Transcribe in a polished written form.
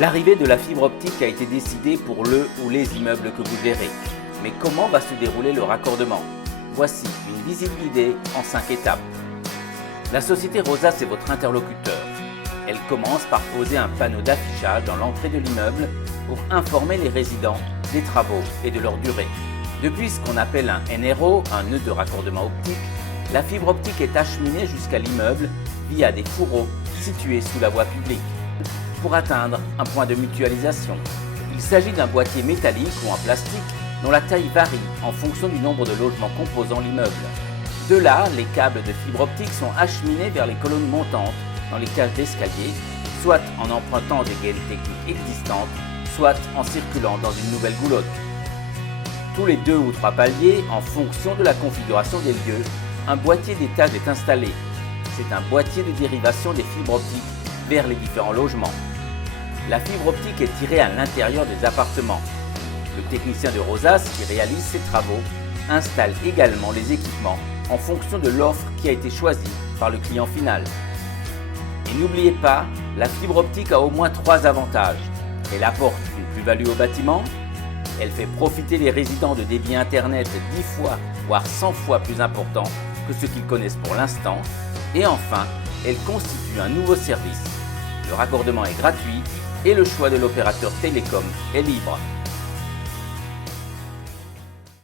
L'arrivée de la fibre optique a été décidée pour le ou les immeubles que vous gérez. Mais comment va se dérouler le raccordement? Voici une visite guidée en 5 étapes. La société Rosas est votre interlocuteur. Elle commence par poser un panneau d'affichage dans l'entrée de l'immeuble pour informer les résidents des travaux et de leur durée. Depuis ce qu'on appelle un NRO, un nœud de raccordement optique, la fibre optique est acheminée jusqu'à l'immeuble via des fourreaux situés sous la voie publique pour atteindre un point de mutualisation. Il s'agit d'un boîtier métallique ou en plastique dont la taille varie en fonction du nombre de logements composant l'immeuble. De là, les câbles de fibre optique sont acheminés vers les colonnes montantes dans les cages d'escalier, soit en empruntant des gaines techniques existantes, soit en circulant dans une nouvelle goulotte. Tous les 2 ou 3 paliers, en fonction de la configuration des lieux, un boîtier d'étage est installé. C'est un boîtier de dérivation des fibres optiques vers les différents logements. La fibre optique est tirée à l'intérieur des appartements. Le technicien de Rosas qui réalise ces travaux installe également les équipements en fonction de l'offre qui a été choisie par le client final. Et n'oubliez pas, la fibre optique a au moins 3 avantages. Elle apporte une plus-value au bâtiment, elle fait profiter les résidents de débits internet 10 fois, voire 100 fois plus importants que ce qu'ils connaissent pour l'instant, et enfin, elle constitue un nouveau service. Le raccordement est gratuit et le choix de l'opérateur télécom est libre.